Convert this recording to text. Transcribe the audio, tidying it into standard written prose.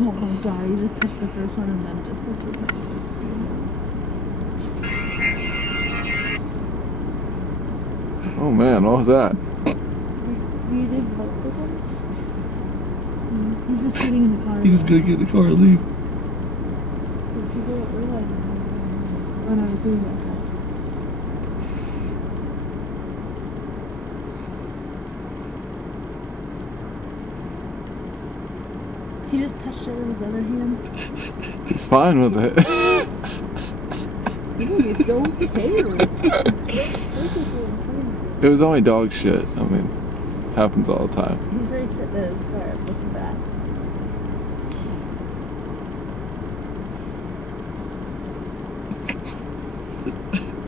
Oh my god, he just touched the first one and then just touched the second one. Oh man, what was that? You did both of them? He's just sitting in the car. He's gonna get in the car and leave. Did you go early? Oh no, he's leaving that car. He just touched it with his other hand. He's fine with it. He's so pale. It was only dog shit. I mean, happens all the time. He's already sitting at his car.